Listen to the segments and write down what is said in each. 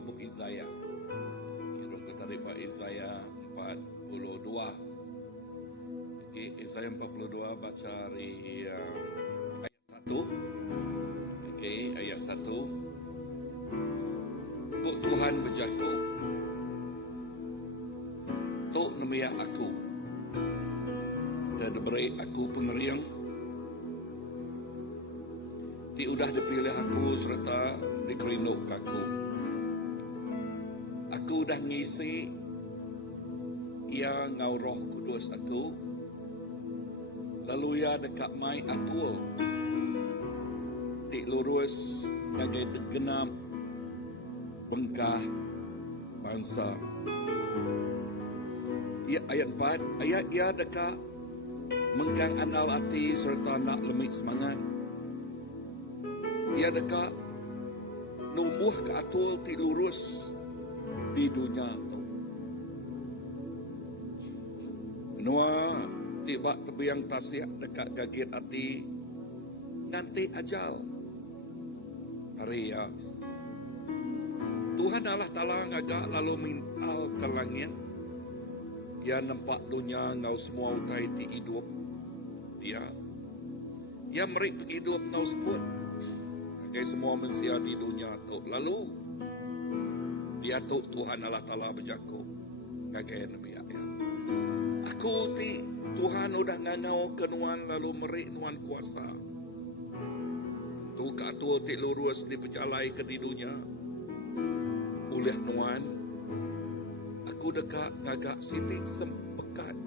Buku Isaiah. Kita tertarik pada Isaiah 42. Okay, Isaiah 42 baca dari ayat 1. Okay, ayat 1. Tuk Tuhan berjaku, Tuk nemiak aku, dan beri aku pengeriang. Ti udah dipilih aku serta dikerinuk aku. Aku dah ngisi ia ngau Roh Kudus aku. Lalu ia dekat mai atul. Ti lurus ngagai genap bengkah bangsa. Ia ayat 4, ayat ia dekat mengkang anal hati serta nak lemik semangat. Ia dekat numbuh ke atul ti lurus di dunia tu. Noa tiba tebiang tasih dekat gagit hati nanti ajal. Hari ya Tuhan Allah Ta'ala ngagak lalu mintal ke langit. Ya nampak dunia ngau semua utai ti hidup. Ya merik hidup ngau sebut. Kayak semua manusia di dunia tu. Lalu dia tu Tuhan Allah Ta'ala berjaku. Ngagai Nabi ya. Aku ti Tuhan udah ngangau ke nuan lalu merik nuan kuasa. Tu katu ti lurus di pejalai ke di dunia. Oleh nuan aku dekat ngagak siti sempekat.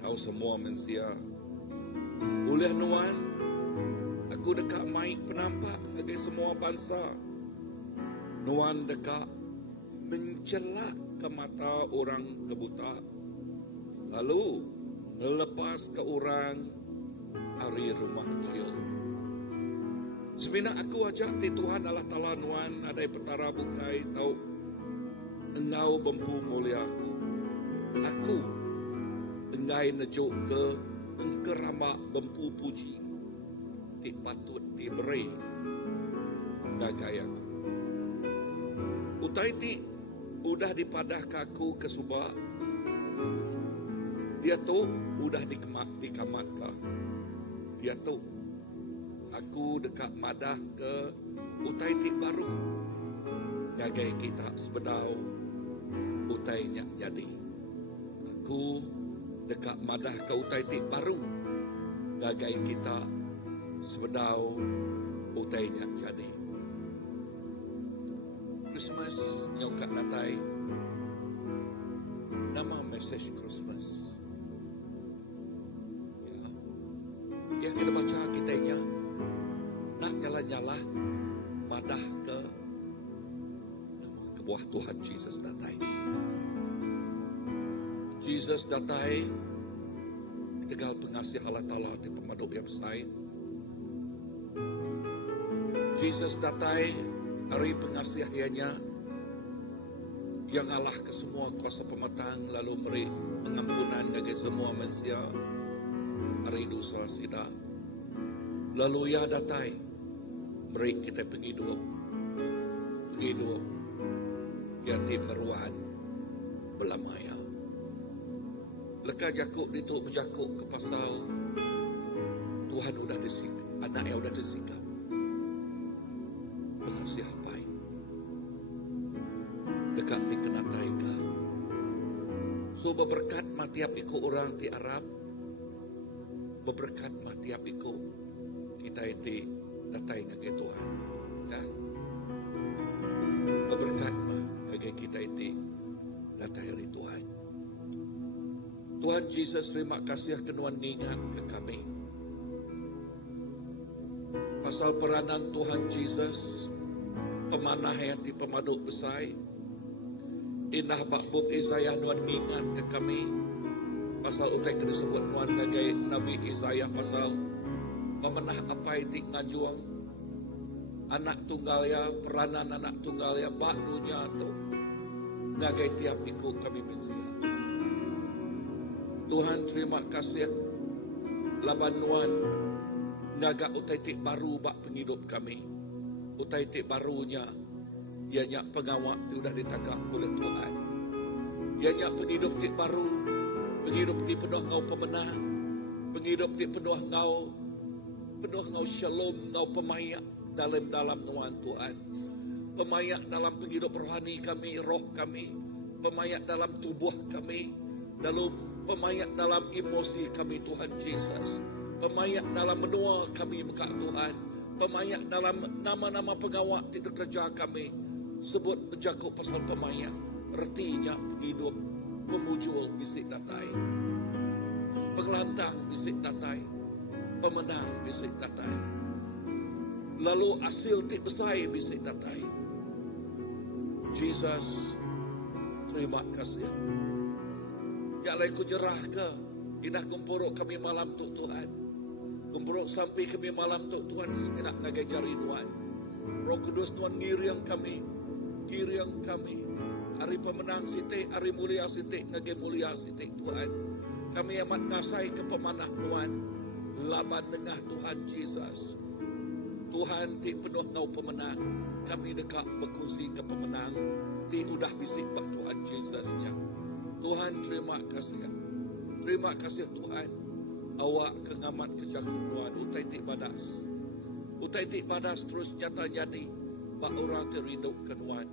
Kau semua manusia. Oleh nuan aku dekat maik penampak ngagai semua bangsa. Nuan dekat mencelak ke mata orang kebuta. Lalu melepas ke orang hari rumah jil. Sebenarnya aku ajak di Tuhan Allah Ta'ala nuan ada petara bukai tau engau bempu mulia aku. Aku engai nejuk ke engkeramak bempu puji. Ti patut diberi gagai aku. Utai ti udah dipadah kaku ke subak. Dia tu udah dikamat ka. Dia tu aku dekat madah ke utai ti baru. Gagai kita sebedau utainya jadi. Aku dekat madah ke utai ti baru. Gagai kita sebedau utainya jadi. Christmas nyokat datai. Nama message Christmas. Ya. Yang kita baca kitanya nak nyala-nyala madah ke buah Tuhan Jesus datai. Jesus datai tegal pengasih Allah Ta'ala di pemaduk yang besar. Jesus datai hari pengasihannya yang Allah ke semua kuasa pematang lalu beri pengampunan bagi semua manusia hari dosa sida. Lalu ia datai beri kita penghidup yatim meruan belamaya. Leka jakuk dituk berjakuk ke pasal Tuhan udah disikap, anaknya udah disikap. Pengasih hapai dekat dikenatai ka. So berberkat matiap iku orang di Arab. Berberkat matiap iku kita iti datai ngagai Tuhan. Ya. Berberkat mah ngagai kita iti datai dari Tuhan. Tuhan Yesus terima kasih kenuan ningat ke kami. Pasal peranan Tuhan Yesus pemanah yang di pemaduk besar. Inah bakbub Isaiah nuan ngingat ke kami. Pasal utai kena sebut nuan ngagai Nabi Isaiah pasal pemanah apa itik ngajuang. Anak tunggal ya, peranan anak tunggal ya, bak dunia tu. Ngagai tiap ikut kami mensia. Tuhan terima kasih. Laban nuan ngaga utai tik baru bak penghidup kami. Utai tik barunya Ianya pengawak tu dah ditagak oleh Tuhan. Ianya penghidup ti baru, penghidup ti penuh ngau pemenang, penghidup ti penuh ngau shalom, ngau pemayak dalam nuan Tuhan. Pemayak dalam penghidup rohani kami, roh kami, pemayak dalam tubuh kami, lalu pemayak dalam emosi kami Tuhan Yesus, pemayak dalam menua kami muka Tuhan, pemayak dalam nama-nama pengawak di kerja kami. Sebut Jakub pasal pemayak, artinya penghidup, pemujul bisik datai, pengelantang bisik datai, pemenang bisik datai, lalu hasil ti besai bisik datai. Jesus, terima kasih. Ya lai ku nyerah ke inah kumpuruk kami malam tu Tuhan, kumpuruk sampai kami malam tu Tuhan, sekinak nagai jari Tuhan. Roh Kudus Tuhan ngiriang kami, hari pemenang siti, hari mulia siti, nagai mulia siti Tuhan. Kami amat ngasai ke pemanah Tuhan, laban dengah Tuhan Jesus. Tuhan ti penuh ngau pemenang, kami dekat berkursi ke pemenang, ti udah bisik bak Tuhan Yesusnya. Tuhan terima kasih Tuhan. Awak kengamat kejaku Tuhan, utai ti badas terus nyata jadi, bak orang terindu ke Tuhan.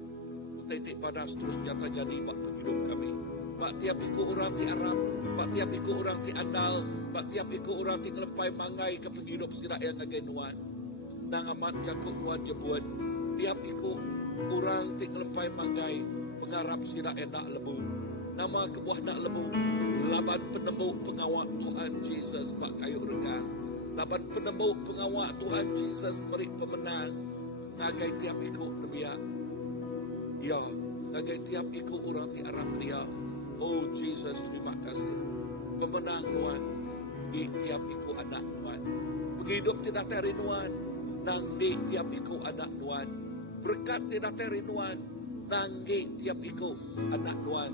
Utai ti badas terus nyata jadi bak penghidup kami. Bak tiap ikut orang ti Arab, bak tiap ikut orang ti andal, bak tiap ikut orang ti ngelempai mangai ke penghidup sirak yang ngagai Tuhan. Nang amat jakuk Tuhan jebut, tiap ikut orang ti ngelempai mangai, mengharap sirak yang nak lebu. Nama kebuah nak lebu, laban penemu pengawak Tuhan Jesus bak kayu regang. Laban penemu pengawak Tuhan Jesus merik pemenang. Ngagai tiap ikut nebiak. Ya, ngagai tiap ikut orang ti Arab dia. Oh Jesus, terima kasih. Pemenang Tuhan, di tiap ikut anak Tuhan. Penghidup tidak teri Tuhan, nang di tiap ikut anak Tuhan. Berkat tidak teri Tuhan, nang di tiap ikut anak Tuhan.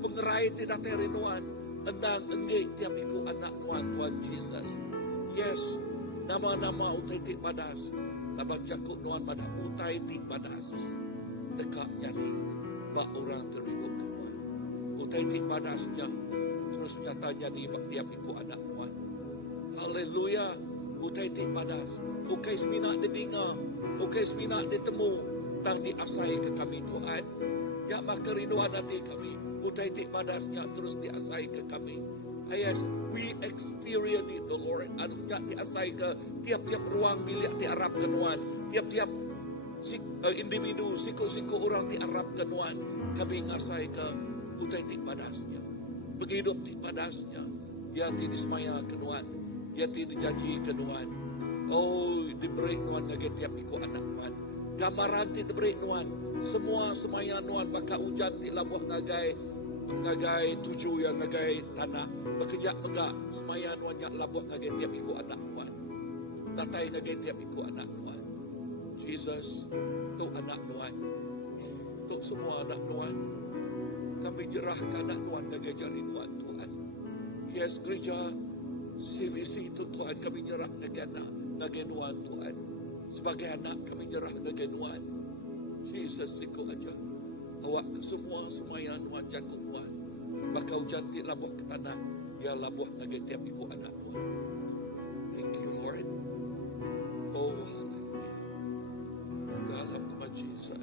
Pengerai tidak teri Tuhan, nang engge tiap ikut anak Tuhan Jesus. Yes, nama-nama utai tik badas. Laban jakuk Tuhan pada utai tik badas. Dekat nyati, bak orang terhidup Tuhan. Utai tik badasnya, terus nyata jadi bak tiap ikut anak Tuhan. Haleluya, utai tik badas. Ukai semina didengar, ukai semina ditemu, tang diasai ke kami Tuhan. Ya mah kerinduan hati kami, utai tik badasnya terus diasai ke kami. Yes, we experience it, the Lord. Anunya diasai ke tiap-tiap ruang bilik di Arab kenuan, tiap-tiap individu, siku-siku orang di Arab kenuan, kami ngasai ke utai tik badasnya, penghidup tik badasnya, ya ti dismaya kenuan, ya ti dijanji kenuan. Oh, diberi nuan ngagai tiap ikut anak nuan, gambaran ti diberi nuan, semua semaya nuan baka hujan ti labuh ngagai tuju yang ngagai tanah bekerja megak semaya nuannya labuh ngagai tiap ikut anak nuan, tatai ngagai tiap ikut anak nuan. Jesus, untuk anak nuan, untuk semua anak nuan, kami nyerahkan anak nuan ngagai jari nuan Tuhan. Yes, gereja CVC itu Tuhan, kami nyerah ngagai nuan Tuhan. Sebagai anak kami nyerah ngagai nuan. Jesus, ikut aja. Awak ke semua semaya nuan jakut nuan. Bakau jantik labuh ke tanah, ya labuh ngagai tiap ikut anak nuan. Thank you Lord. Oh haleluya. Dalam nama Jesus.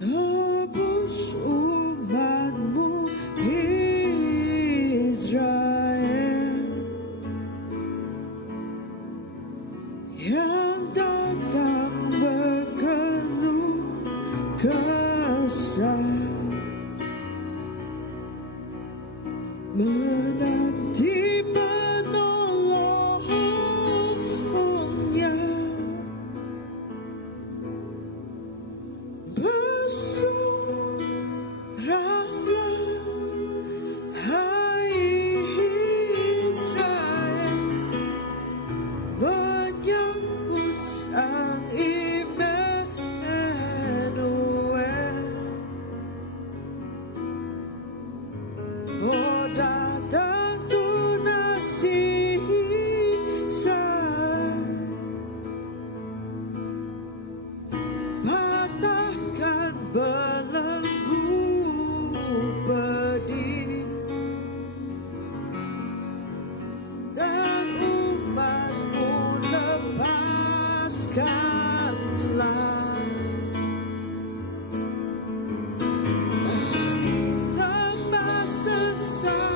Tebus umatmu Israel yang datang berkeluh kesah, menanti penolongnya. Bersoraklah, hai Israel, menyambut Sang Immanuel. Oh, datang tunasi patahkan belenggu pedih, dan umatmu lepaskanlah dari lembah sengsaranya.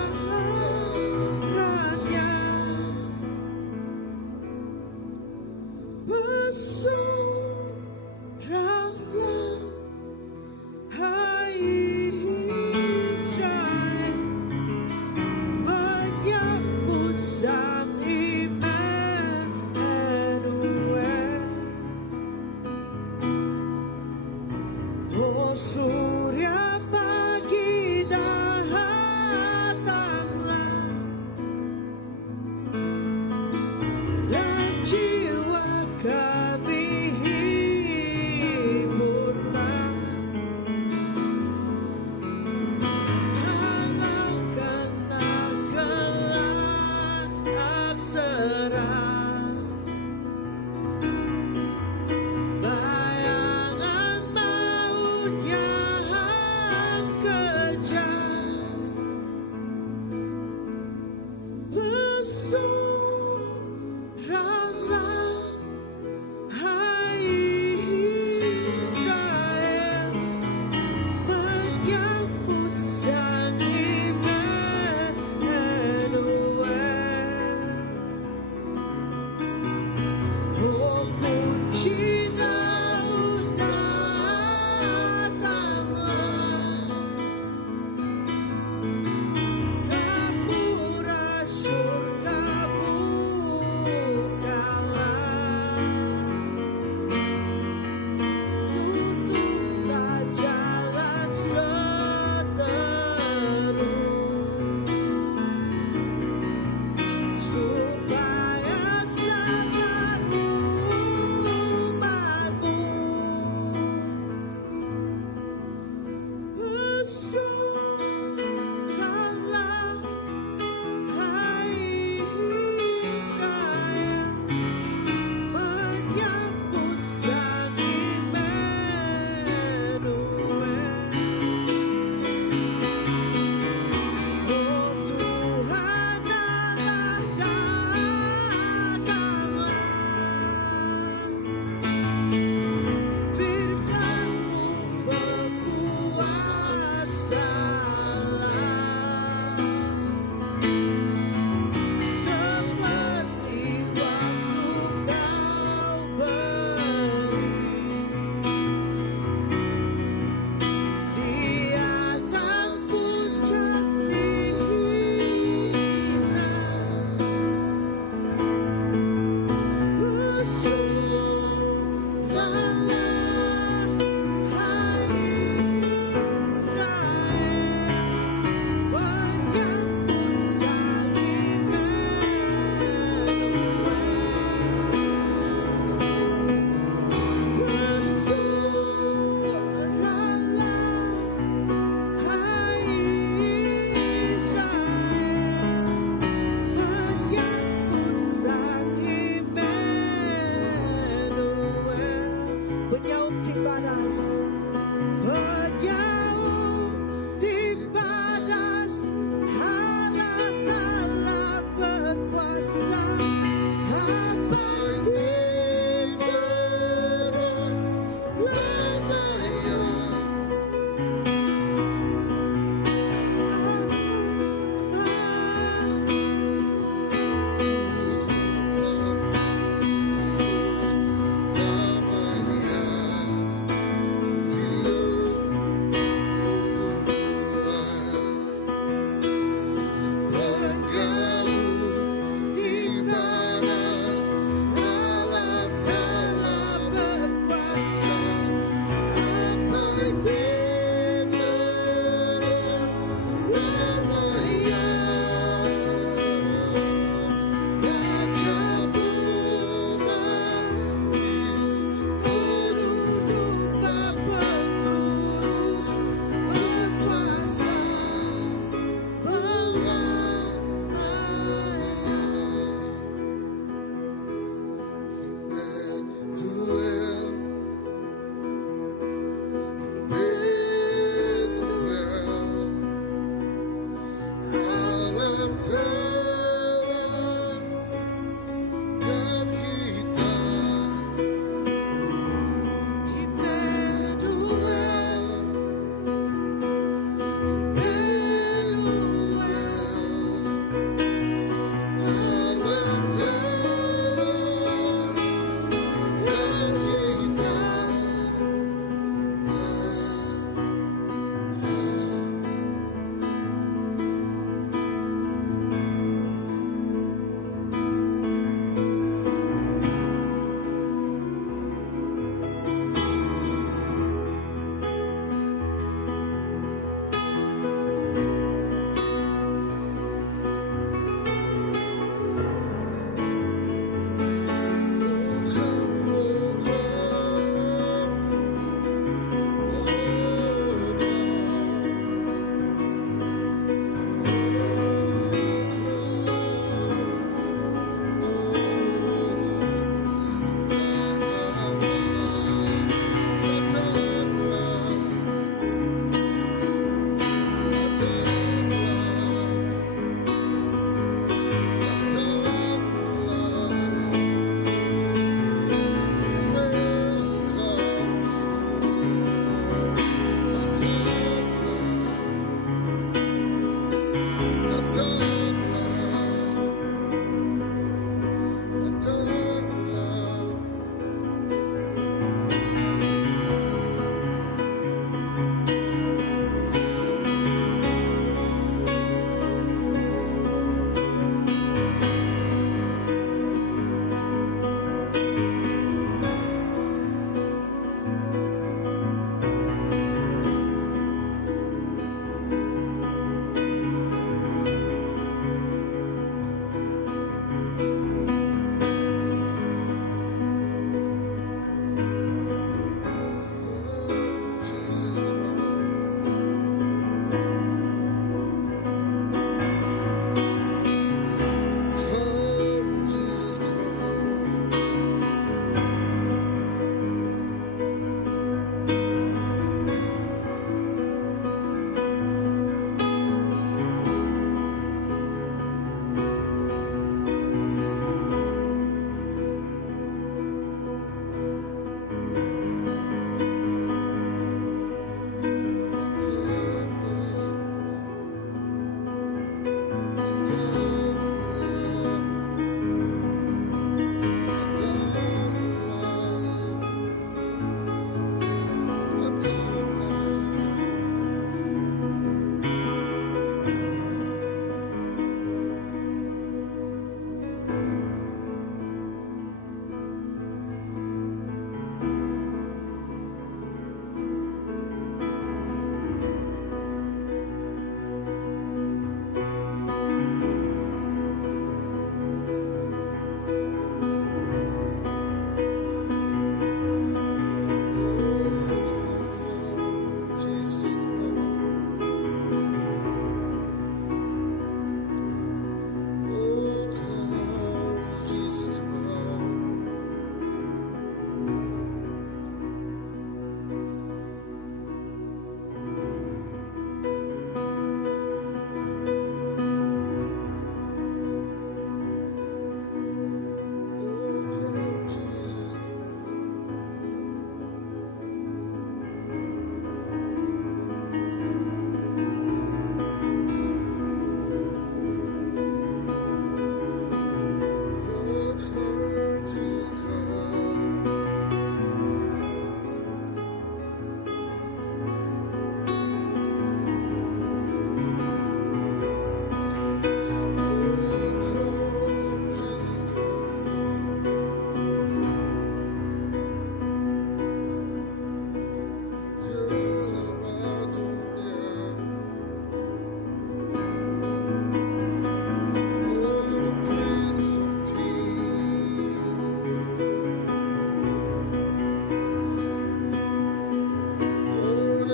Bersoraklah, hai Israel, menyambut Sang Immanuel. Oh, surya pagi datanglah, dan jiwa kami hiburlah. Halaukanlah gelap seram, bayangan maut yang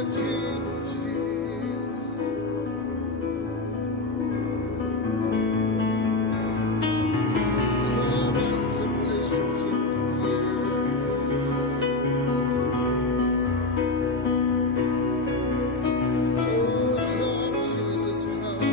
the King of Kings. Come as to bless your kingdom here. Oh, come, Jesus, come.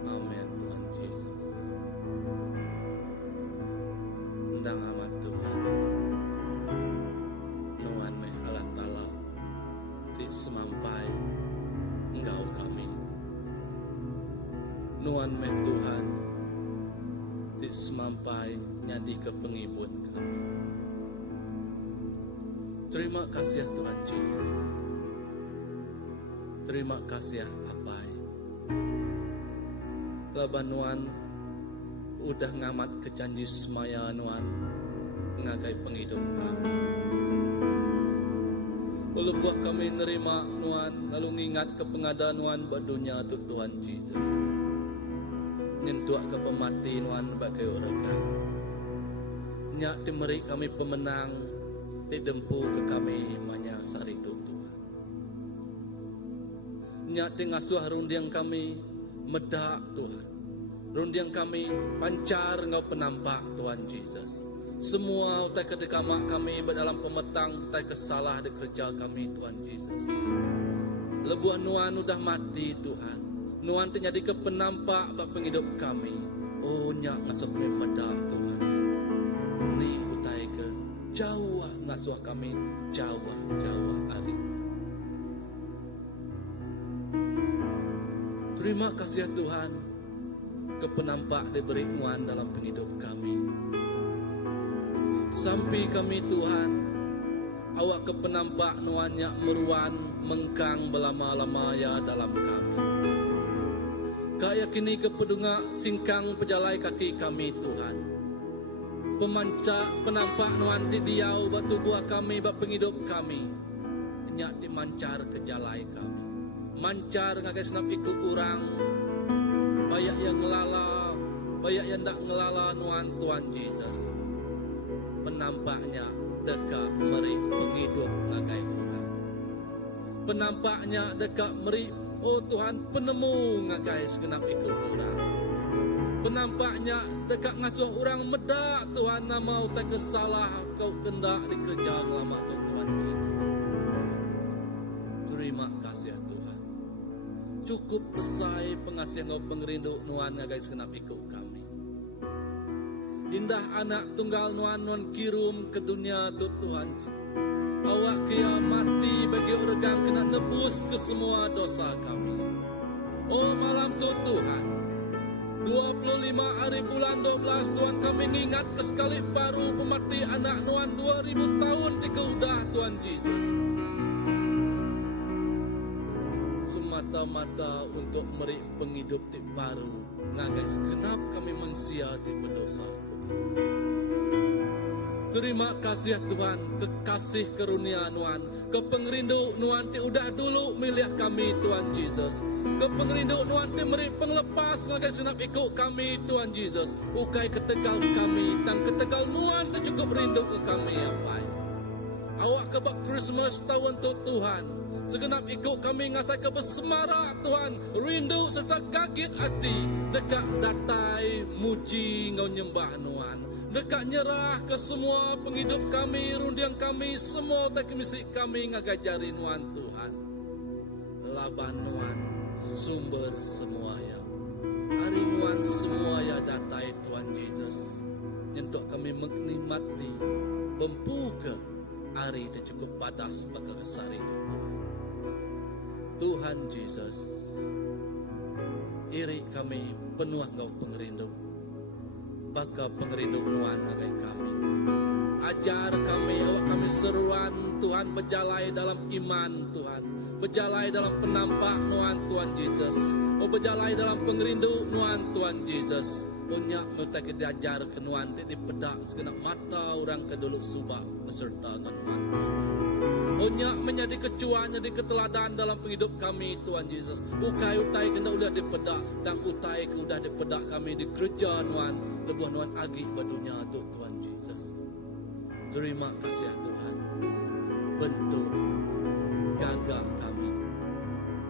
Amin Tuhan Yesus. Ndang amat Tuhan. Nuan meh Allah Ta'ala ti semampai Engkau kami. Nuan meh Tuhan ti semampai nyadi ke pengibut kami. Terima kasih Tuhan Yesus. Terima kasih Apai. Laban Nuan udah ngamat ke janji semaya Nuan ngagai penghidup kami. Lalu buah kami nerima Nuan, lalu ngingat ke pengadaan Nuan badunya untuk Tuhan Yesus. Nyentuak ke pemati Nuan bagai orang. Nyak dimeri kami pemenang, didempu ke kami manya saridu Tuhan. Nyak ngasuh rundiang kami medak Tuhan. Rundiang kami pancar Engkau penampak Tuhan Yesus. Semua utai kedekamak kami dalam pemetang utai kesalah di kerja kami Tuhan Yesus. Lebuah Nuan udah mati Tuhan. Nuan terjadi ke penampak bak penghidup kami. Oh nyak ngasuh kami medak Tuhan. Ni utai ke jauh ngasuh kami jauh hari. Terima kasih Tuhan, kepenampak diberi Nuan dalam penghidup kami. Sampai kami Tuhan, awak kepenampak Nuannya meruan mengkang belama-lama ya dalam kami. Kaya kini kepedunga singkang pejalai kaki kami Tuhan. Pemanca penampak Nuan di diau batu buah kami bak penghidup kami. Nyak dimancar ke jalai kami. Mancar ngagai senap ikut orang. Bayak yang ngelala, bayak yang tak ngelala Nuan Tuhan Yesus. Penampaknya dekat meri penghidup ngagai orang. Penampaknya dekat meri, oh Tuhan penemu ngagai segenap ikut orang. Penampaknya dekat ngasuh orang medak Tuhan nama utak kesalah kau kendak dikerja ngelama Tuhan Yesus. Terima kasih Tuhan. cukup besar pengasihan Engkau pengerindu Nuan ngagai segenap ikut kami. Indah anak tunggal Nuan kirum ke dunia tu Tuhan. Awak kia mati bagi orang kena nebus ke semua dosa kami. Oh malam tu Tuhan, 25 hari bulan 12 Tuhan kami ingat ke sekali baru pemati anak Nuan 2000 tahun dikeudah Tuhan Yesus. Semata-mata untuk meri penghidup di baru ngagai segenap kami mensia di berdosa Tuhan. Terima kasih Tuhan, kekasih karunia Nuan, ke pengerindu Nuan ti udah dulu milih kami Tuhan Yesus. Ke pengerindu Nuan ti meri penglepas ngagai senap ikut kami Tuhan Yesus. Ukai ketegal kami, tang ketegal Nuan ti cukup rindu ke kami apa. Awak kebak Christmas tahun tu Tuhan. Segenap ikut kami ngasai ke bersemara Tuhan, rindu serta gagit hati, dekat datai muji ngau nyembah Nuan. Dekat nyerah ke semua penghidup kami, rundiang kami, semua tak misi kami ngagajari Nuan Tuhan. Laban Nuan, sumber semua ya. Hari Nuan semua ya datai Tuhan Yesus. Nyentuk kami menikmati, membuka hari dia cukup padas bagi kesari Tuhan Yesus. Iri kami penuh Engkau pengerindu. Baka pengerindu Nuan agai kami. Ajar kami, awak kami seruan Tuhan berjalai dalam iman Tuhan. Berjalai dalam penampak Nuan Tuhan Yesus. Oh berjalai dalam pengerindu Nuan Tuhan Yesus. Banyak mereka diajar ke Nuan di pedak segenap mata orang keduluk subah beserta dengan Nuan Tuhan. Banyak menjadi kecuan, jadi keteladan dalam penghidup kami Tuhan Yesus. Utai kena udah dipedak dan utai ke udah dipedak kami di kerja Nuan. Lebuh Nuan agi badunya tu Tuhan Yesus. Terima kasih Tuhan. Bentuk gagak kami.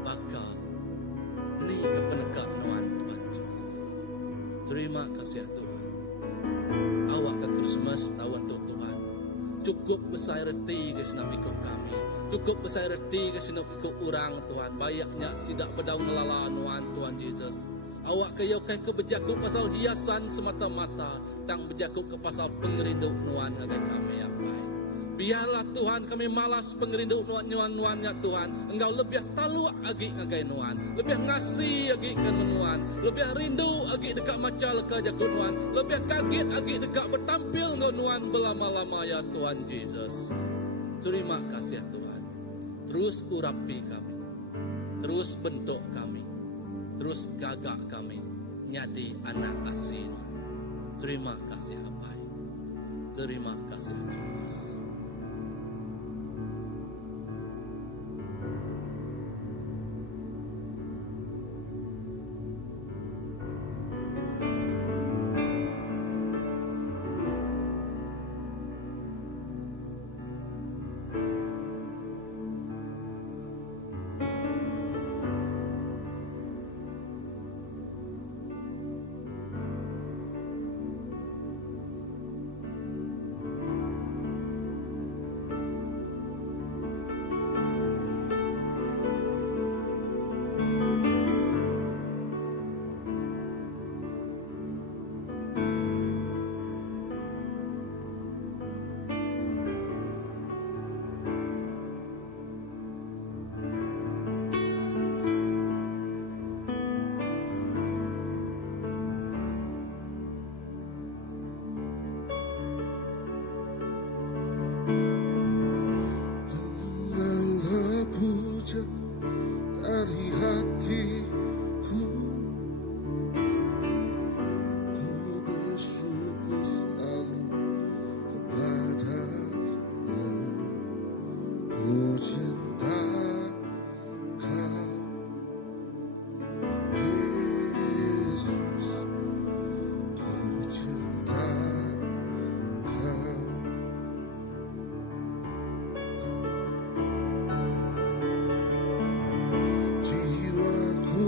Bakal ni kepenekak Nuan Tuhan Yesus. Terima kasih Tuhan. Awak ke Christmas tahun tu Tuhan. Cukup besar reti ke senap ikut kami. Cukup besar reti ke senap ikut orang Tuhan. Bayaknya tidak berdaun ngelala Nuan Tuhan Yesus. Awak kaya kebejakuk pasal hiasan semata-mata. Tang bejakuk ke pasal pengerindu Nuan agai kami apa. Biarlah Tuhan kami malas pengerindu Nuan-Nuannya Tuhan. Engkau lebih talu agi agai Nuan. Lebih ngasih agi ke Nuan. Lebih rindu agi dekat maca leka jakut Nuan. Lebih kaget agi dekat bertampil ngau Nuan belama-lama ya Tuhan Yesus. Terima kasih Tuhan. Terus urapi kami. Terus bentuk kami. Terus gagak kami. Nyadi anak asih. Terima kasih Abai. Terima kasih Yesus. Jiwaku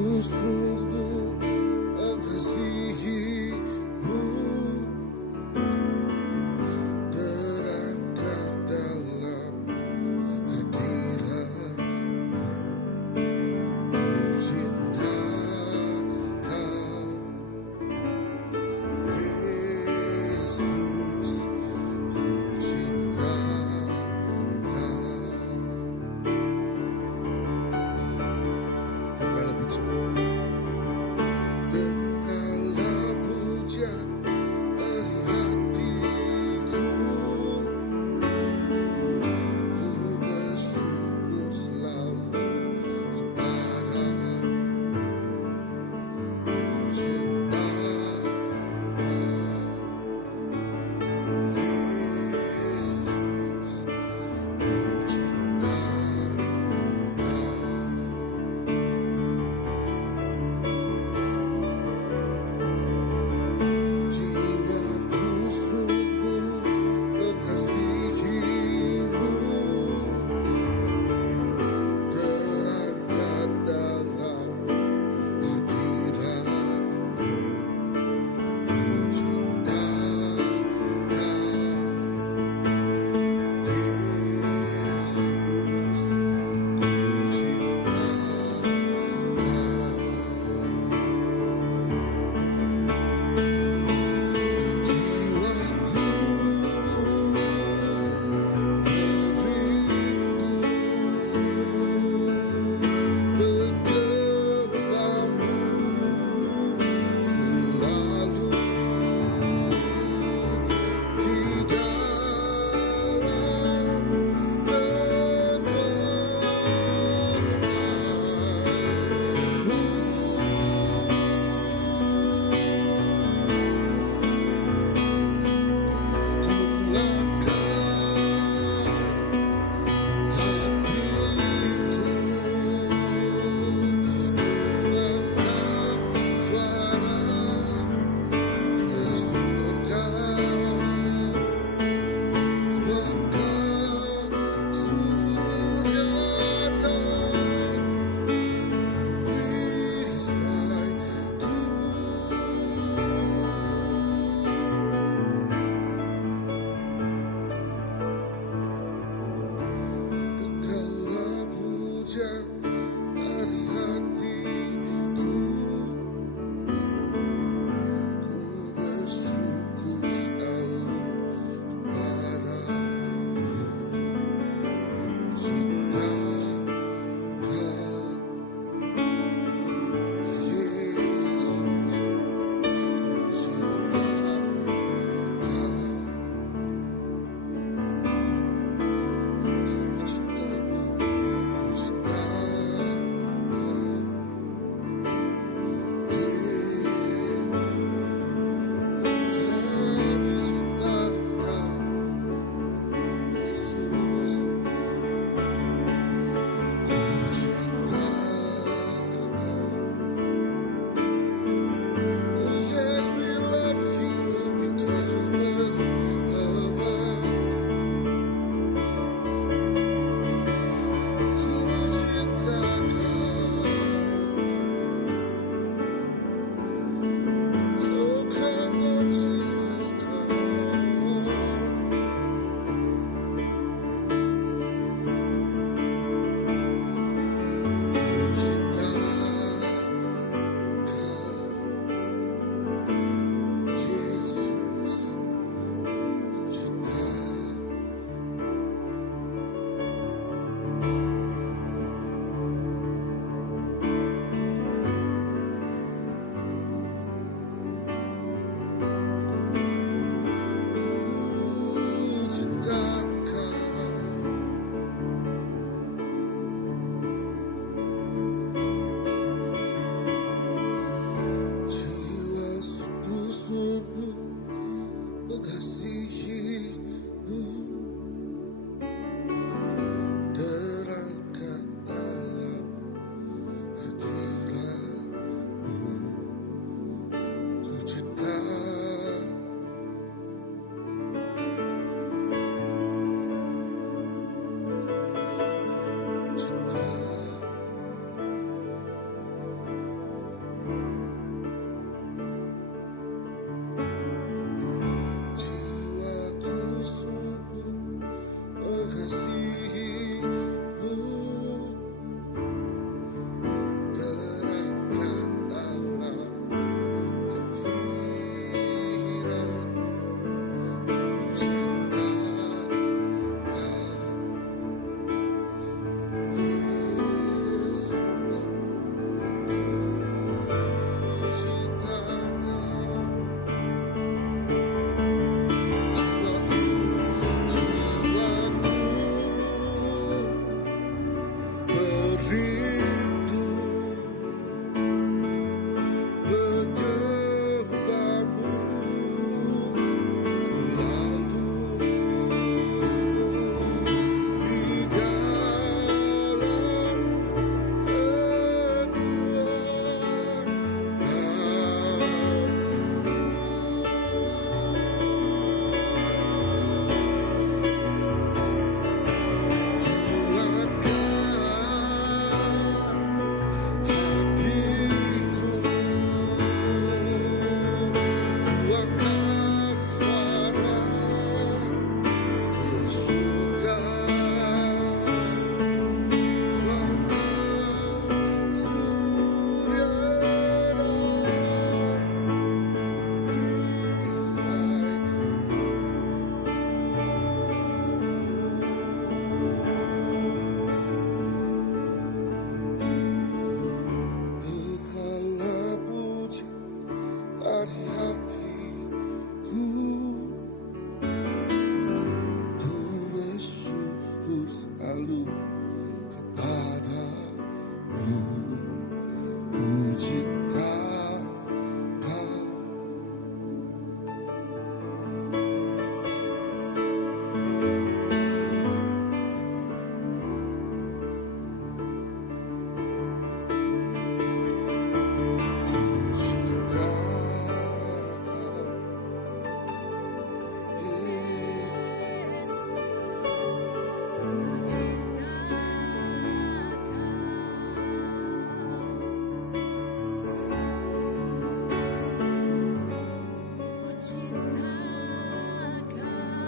puja. Dengarlah pujian dari hatiku. Ku bersyukur selalu kepadamu. Ku cinta Yesus, ku cinta cinta Kau. Cinta Kau,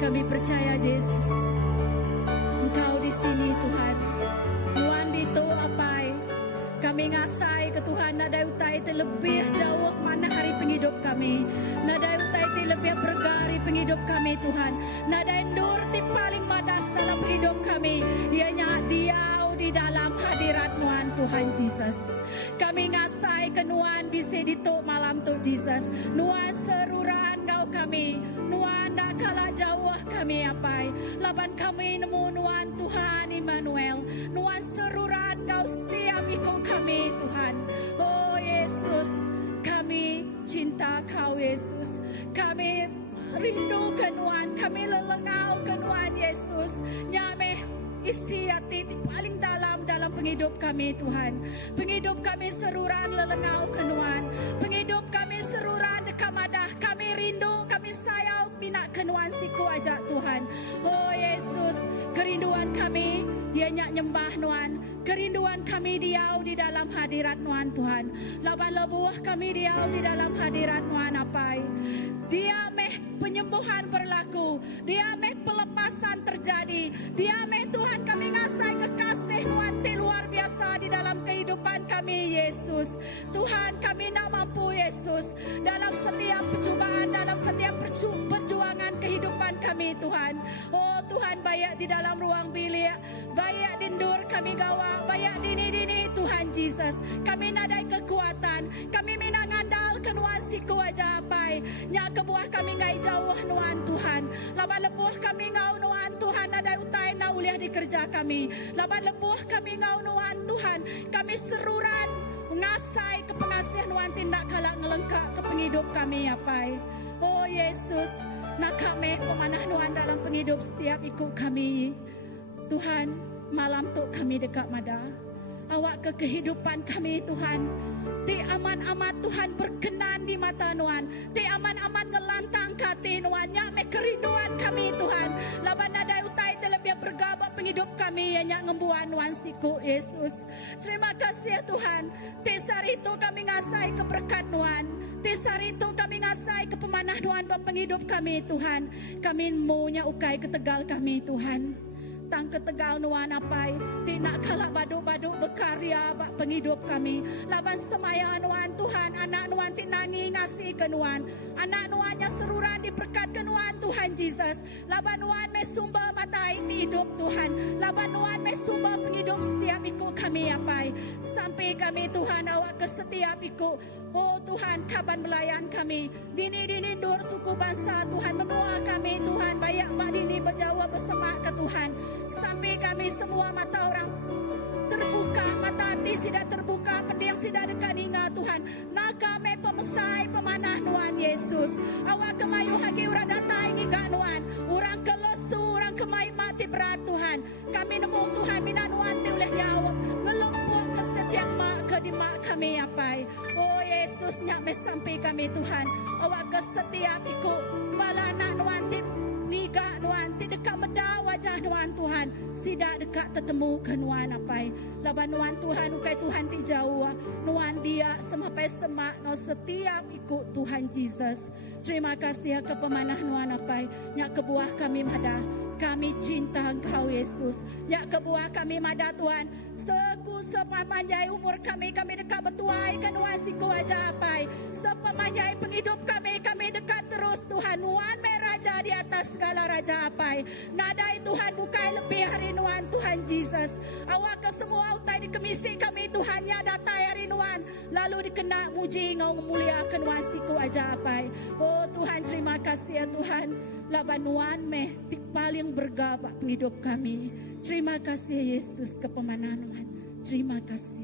Kami percaya Yesus, Engkau di sini Tuhan. Tuhan dito apai. Kami ngasai ke Tuhan nadai utai terlebih jauh mana hari penghidup kami. Nadai utai terlebih bergari penghidup kami Tuhan. Nadai nur ti paling madas dalam hidup kami. Ianya diau di dalam hadirat Tuhan Yesus. Kami ngasai ke Nuan bisa dito malam tu Jesus. Nuan seruran kau kami. Nuan dak kalah jauh kami apai. Laban kami nemu Nuan Tuhan Immanuel. Nuan seruran kau setiap ikut kami Tuhan. Oh Yesus, kami cinta kau Yesus. Kami rindu ke Nuan. Kami lelengau ke Nuan Yesus. Nyame isi hati paling dalam penghidup kami Tuhan. Penghidup kami seruran lelengau kenuan. Penghidup kami seruran dekamadah. Kami rindu, kami sayang bina kenuan siku ajak Tuhan. Oh Yesus, kerinduan kami dia nyak nyembah Nuan. Kerinduan kami diau di dalam hadirat Nuan Tuhan. Laban lebuah kami diau di dalam hadirat Nuan apai. Dia meh penyembuhan berlaku. Dia meh pelepasan terjadi. Dia meh Tuhan kami ngasai kekasih Nuan ti luar biasa di dalam kehidupan kami Yesus. Tuhan kami nak mampu Yesus dalam setiap percubaan, dalam setiap perjuangan kehidupan kami Tuhan. Oh Tuhan bayak di dalam ruang bilik, bayak dindur kami gawa, bayak dini Tuhan Jesus. Kami nadai kekuatan, kami minang ngandal ke Nuan siku aja apai. Nyak kebuah kami ngai jauh Nuan Tuhan. Laban lebuh kami ngau Nuan Tuhan nadai utai na uliah di kerja kami. Laban lebuh kami ngau Nuan Tuhan. Kami seruran ngasai kepenasih Nuan tindak kalak ngelengkak ke penghidup kami apai. Oh Yesus, nak kami pemanah Nuan dalam penghidup setiap ikut kami. Tuhan, malam tu kami dekat mada. Awak ke kehidupan kami Tuhan. Ti aman-aman Tuhan berkenan di mata Nuan. Ti aman-aman ngelantang kati Nuan. Nyak me kerinduan kami Tuhan. Laban nadai utai terlebih bergabak penghidup kami. Yang nyak ngembuan Nuan siku Yesus. Terima kasih Tuhan. Ti sari itu kami ngasai ke berkat Nuan. Ti sari itu kami ngasai ke pemanah Nuan penghidup kami Tuhan. Kami maunya ukai ke Tegal kami Tuhan. Tang ke Tegal Nuan apai. Tidak kalak baduk-baduk berkarya bak penghidup kami. Laban semaya Nuan Tuhan. Anak Nuan tinani ngasih ke Nuan. Anak Nuannya seruran diberkat ke Nuan Tuhan Jesus. Laban Nuan mesumba matai ti hidup Tuhan. Laban Nuan mesumba penghidup setiap ikut kami apai. Sampai kami Tuhan awak ke setiap ikut. Oh Tuhan kaban belayan kami. Dini dur suku bangsa Tuhan menua kami Tuhan. Bayak mak dini berjawab bersama ke Tuhan. Sampai kami semua mata orang terbuka, mata hati tidak terbuka, pendiang tidak dekat ingat Tuhan. Nak kami pemesai pemanah Nuan Yesus. Awak kemayu hagi orang datang ingat Nuan. Orang kelesu, orang kemayu mati berat Tuhan. Kami nemu Tuhan mina Nuan ti oleh nyawa. Ngelompuang ke setiap mak ke di mak kami apai. Oh Yesus nyak mes sampai kami Tuhan. Awak ke setiap ikut bala anak Nuan ti niga Nuan ti dekat meda wajah Nuan Tuhan. Tidak dekat tertemu ke Nuan apai. Laban Nuan Tuhan ukai Tuhan ti jauh. Nuan dia sampai semak no setiap ikut Tuhan Jesus. Terima kasih ke pemanah Nuan apai. Nyak kebuah kami mada. Kami cinta Engkau Yesus. Nyak kebuah kami mada Tuhan. Seku sepamanjai umur kami dekat bertuai ke Nuan siku aja apai. Sepamanjai penghidup kami dekat terus Tuhan. Nuan raja di atas segala raja apai. Nadai Tuhan bukai lebih hari Nuan Tuhan Jesus. Awak ke semua utai di kemisi kami Tuhannya datai hari Nuan. Lalu dikena muji ngau memuliakan Nuan siku aja apai. Oh Tuhan terima kasih ya Tuhan. Laban Nuan meh tik paling bergabak penghidup kami. Terima kasih Yesus ke pemanah Nuan. Terima kasih.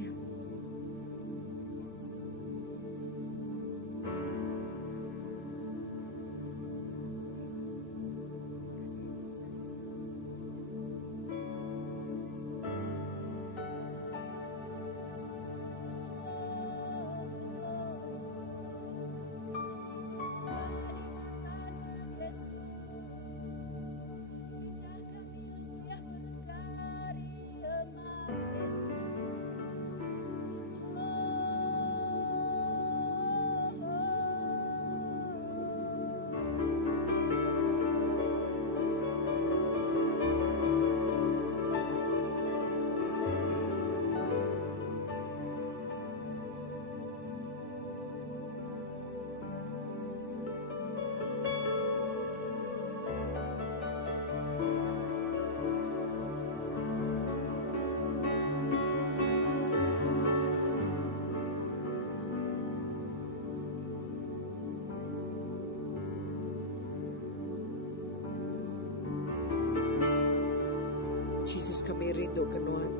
Jesus kami rindu ke Nuan.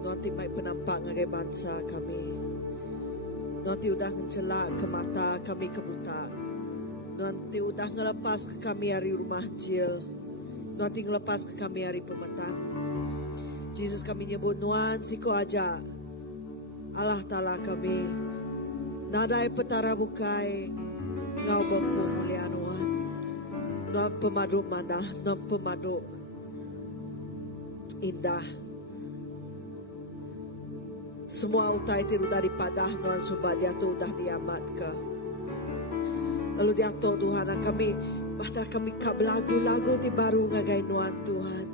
Nuan ti may penampak ngagai bangsa kami. Nuan ti udah ngecelak ke mata kami kebuta. Nuan ti udah ngelepas ke kami hari rumah jil. Nuan ti ngelepas ke kami hari pemetang. Jesus kami nyebut Nuan siku aja. Allah Ta'ala kami. Nadai petara bukai. Ngau bongku mulia Nuan. Nuan pemaduk mana. Nuan pemaduk indah. Semua utai tiru daripada Tuhan subah dia tu dah diamat ke. Lalu dia tu Tuhan kami bahkan kami belagu-lagu ti baru ngagai Tuhan Tuhan.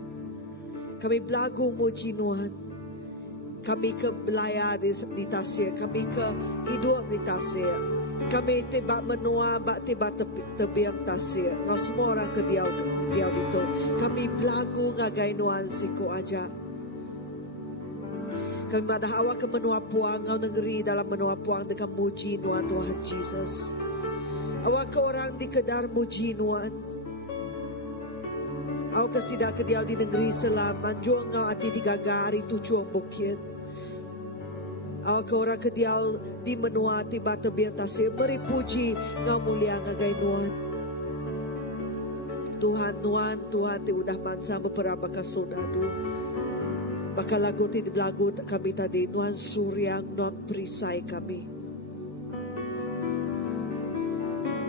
Kami belagu muji Tuhan. Kami ke belaya di tasir, kami ke hidup di tasir. Kami tiba menua, bak tiba tebiang tasir. Ngau semua orang ke dia itu. Kami belagu ngagai Tuhan siku aja. Kami madah awak ke menua puang, ngau negeri dalam menua puang dengan muji Tuhan Tuhan Jesus. Awak ke orang di kedar muji Tuhan. Awak ke sidak ke dia di negeri selaman, jual ngau ati digagari tujuan bukit. Awak ke orang ke dia di menua tiba tebiang tasir, meri puji ngau mulia ngagai Tuhan. Tuhan ti udah mansa beberapa kasonadu. Maka lagu ti lagu kami tadi, Tuhan suryang, Tuhan perisai kami.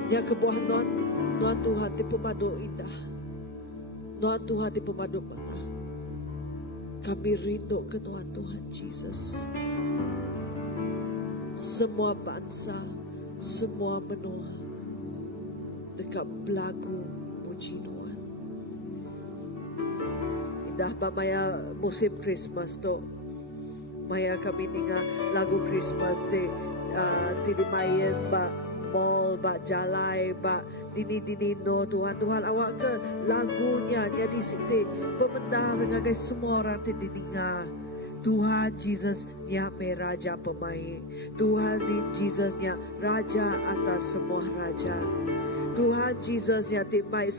Ya kebuah Tuhan ti pemadu indah. Tuhan ti pemadu mata. Kami rindu ke Tuhan Jesus. Semua bangsa, semua menua dekat belagu muji Tuhan. Indah ba maya musim Christmas to. Maya kami ninga lagu Christmas ti dimayin ba mall ba jalai ba dini no Tuhan awak ke lagunya jadi siti pemendar ngagai semua orang ti dininga. Tuhan Jesus nya raja pemain. Tuhan Jesus nya raja atas semua raja. Tuhan Jesus nya timai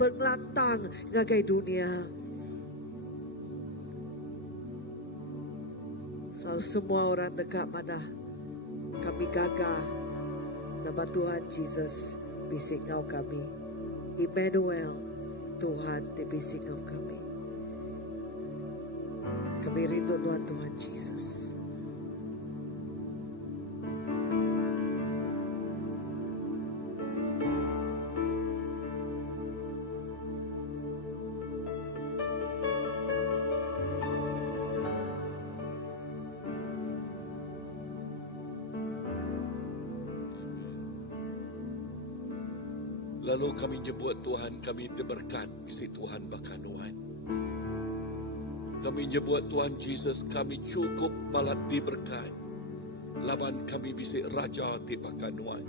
penglantang ngagai dunia. So, semua orang dekat mana kami gagah nama Tuhan Jesus bisik ngau kami. Emmanuel, Tuhan ti bisik ngau kami. Kami rindu Tuhan Jesus. Lalu kami nyebut Tuhan, kami diberkat isi Tuhan bakanuan. Kami nyebut Tuhan Jesus, kami cukup balat diberkat. Laban kami bisi raja di bakanuan.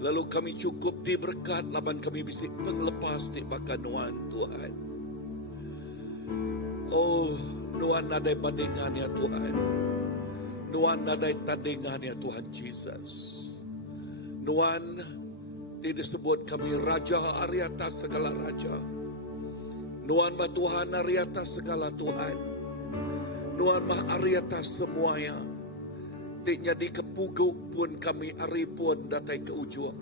Lalu kami cukup diberkat, laban kami bisi penglepas di bakanuan Tuhan. Oh, nuan nadai bandingan ya Tuhan. Nuan nadai tandingan ya Tuhan Jesus. Nuan disebut kami raja ari atas segala raja. Nuan mah Tuhan ari atas segala Tuhan. Nuan mah ari atas semuanya. Tiknya di kepuguk pun kami ari pun datai ke ujung.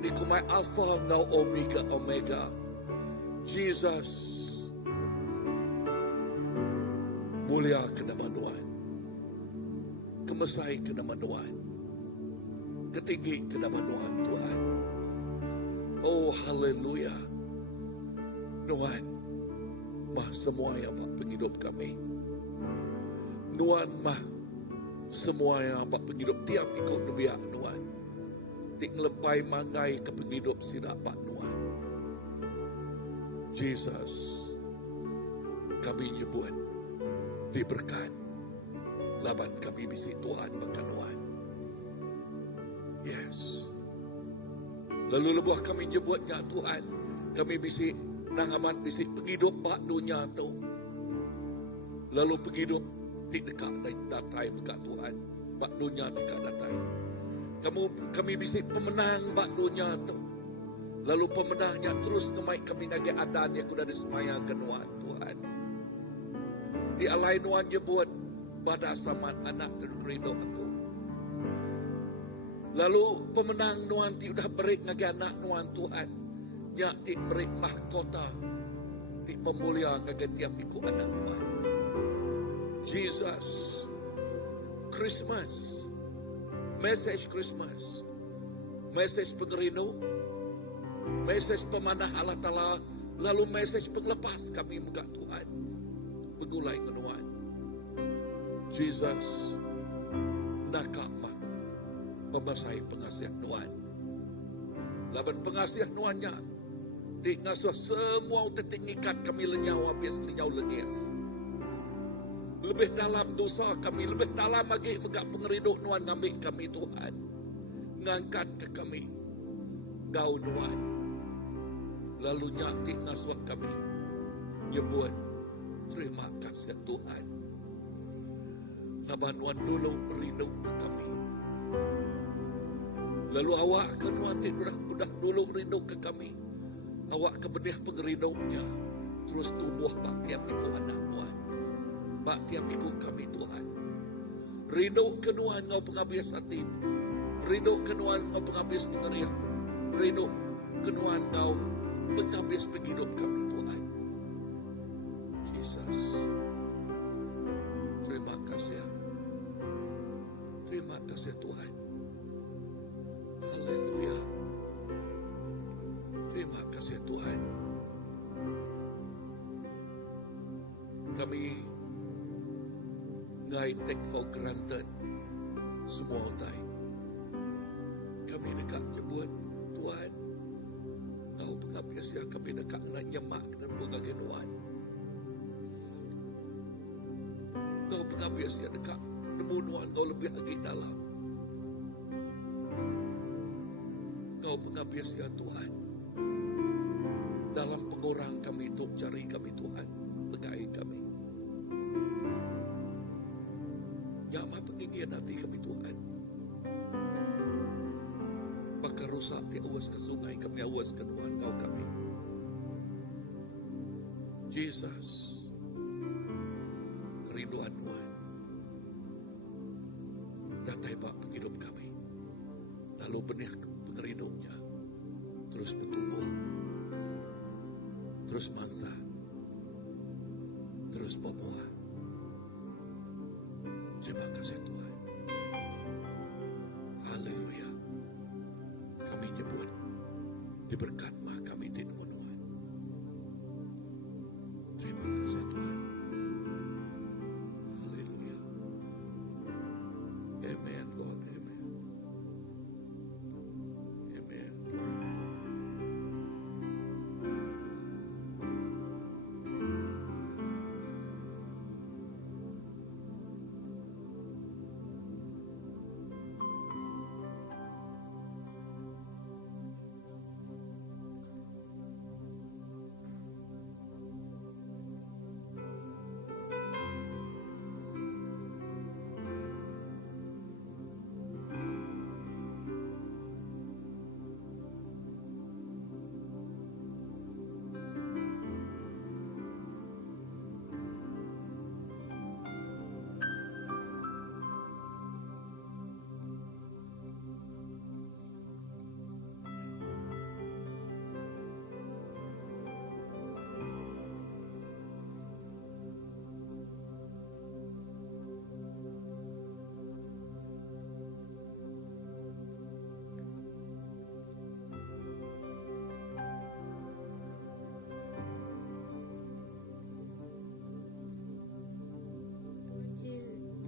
Di kumai alfa ngau omega. Jesus. Mulia ke nama Tuhan. Kemesai ke nama Tuhan. Ketinggi ke nama Tuhan. Oh haleluya. Tuhan mah semua yang penghidup kami. Tuhan mah semua yang penghidup tiap ikut nubiak Tuhan. Tik lempai mangai ke penghidup sidak Pak Tuhan. Jesus kami nyebut diberkat. Laban kami bisi Tuhan bahkan Tuhan. Yes. Lalu lebuh kami nyebutnya Tuhan. Kami bisi nangamat bisi penghidup bak dunia tu. Lalu penghidup di dekat datai bak Tuhan. Bak dunia dekat datai. Kami bisi pemenang bak dunia tu. Lalu pemenangnya terus ngemai kami ngagi adan yang kuda disemaya ke Tuhan Tuhan. Di alai Tuhan nyebut pada saman anak terkerido aku. Lalu pemenang Nuan ti udah berik ngagi anak Nuan Tuhan. Nya ti berik mahkota. Ti memulia ngagi tiap iku anak Nuan. Jesus. Christmas. Message Christmas. Message pengerino. Message pemanah Allah Ta'ala. Lalu message penglepas kami muka Tuhan. Begulai menuan. Jesus nakama pemasai pengasihan Tuhan. Laban pengasihan Tuhannya. Di ngasuh semua tetik ngikat kami lenyau habis lenyau lengias. Lebih dalam dosa kami, lebih dalam lagi megak pengeriduk Tuhan ngambil kami Tuhan. Ngangkat ke kami. Gau Tuhan. Lalu nyati ngasuh kami. Ya buat terima kasih Tuhan. Laban Tuhan dulu rindu ke kami. Lalu awak ke Tuhan udah dulu rindu ke kami. Awak ke benih pengerindungnya. Terus tumbuh bak tiap ikut anak Tuhan. Bak tiap ikut kami Tuhan. Rindu ke Tuhan ngau penghabis hati. Rindu ke Tuhan ngau penghabis pengeriak. Rindu ke Tuhan ngau penghabis penghidup kami Tuhan. Jesus. Terima kasih. Terima kasih Tuhan. Haleluya. Terima kasih Tuhan. Kami ngai take for granted semua utai. Kami dekat nyebut Tuhan. Kau penghabis ya kami dekat nak nyemak dan pengagian Tuhan. Kau penghabis ya dekat nemu Tuhan kau lebih lagi dalam. Kau penghabis ya Tuhan. Dalam pengorang kami itu cari kami Tuhan. Pegai kami. Yang maha pengingin hati kami Tuhan. Bakar rusak di awas ke sungai kami awas ke Tuhan kau kami. Jesus. Kerinduan Tuhan. Datai bak hidup kami. Lalu benih pengerindungnya. Terus bertumbuh. Terus masa. Terus berbuah. Terima kasih Tuhan. Haleluya. Kami nyebut diberkat mah kami di Tuhan. Terima kasih Tuhan. Haleluya. Amen Lord. Amen. Amen Lord.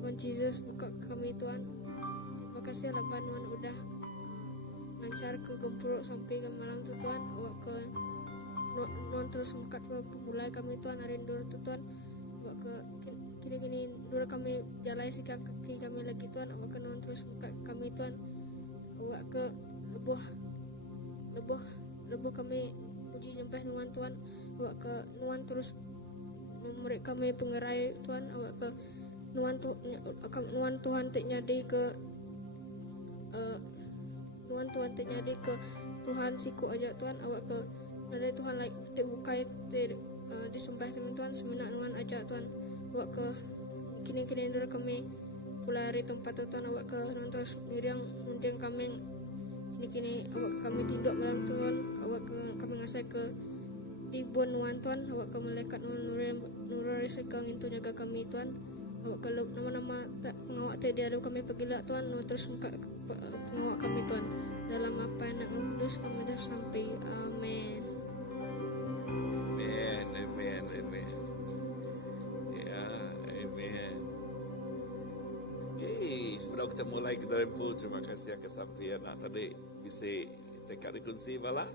Tuhan Jesus buka kami Tuhan. Terima kasih lah Tuhan udah lancar ke gempuruk sampai ke malam tu Tuhan. Awak ke non terus buka ke pemulai kami Tuhan hari dur tu Tuhan. Awak ke kini dur kami jalai sikap kaki kami lagi Tuhan. Awak ke non terus buka kami Tuhan. Awak ke lebuh kami puji nyembah nuan Tuhan. Awak ke nuan terus memberi kami pengerai Tuhan. Awak ke nuan Tuhan tak nyadi ke nuan Tuhan tak nyadi ke Tuhan siku aja Tuhan. Awak ke dari Tuhan like dibukai disembah Tuhan semenak nuan aja Tuhan. Awak ke kini dur kami pulai hari tempat Tuhan. Awak ke nonton ngiriang undang kami kini awak ke kami tindak malam Tuhan. Awak ke kami ngasai ke ibu nuan Tuhan. Awak ke malaikat nurari sekang itu jaga kami Tuhan. Awak kalau nama-nama tak pengawak tadi ada kami pergilah Tuhan. Terus pengawak kami Tuhan. Dalam apa yang nak kudus kami dah sampai. Amin. Nak kita mulai kita rempu. Terima kasih yang kesampaian nak tadi bisa tekad dikunci bala.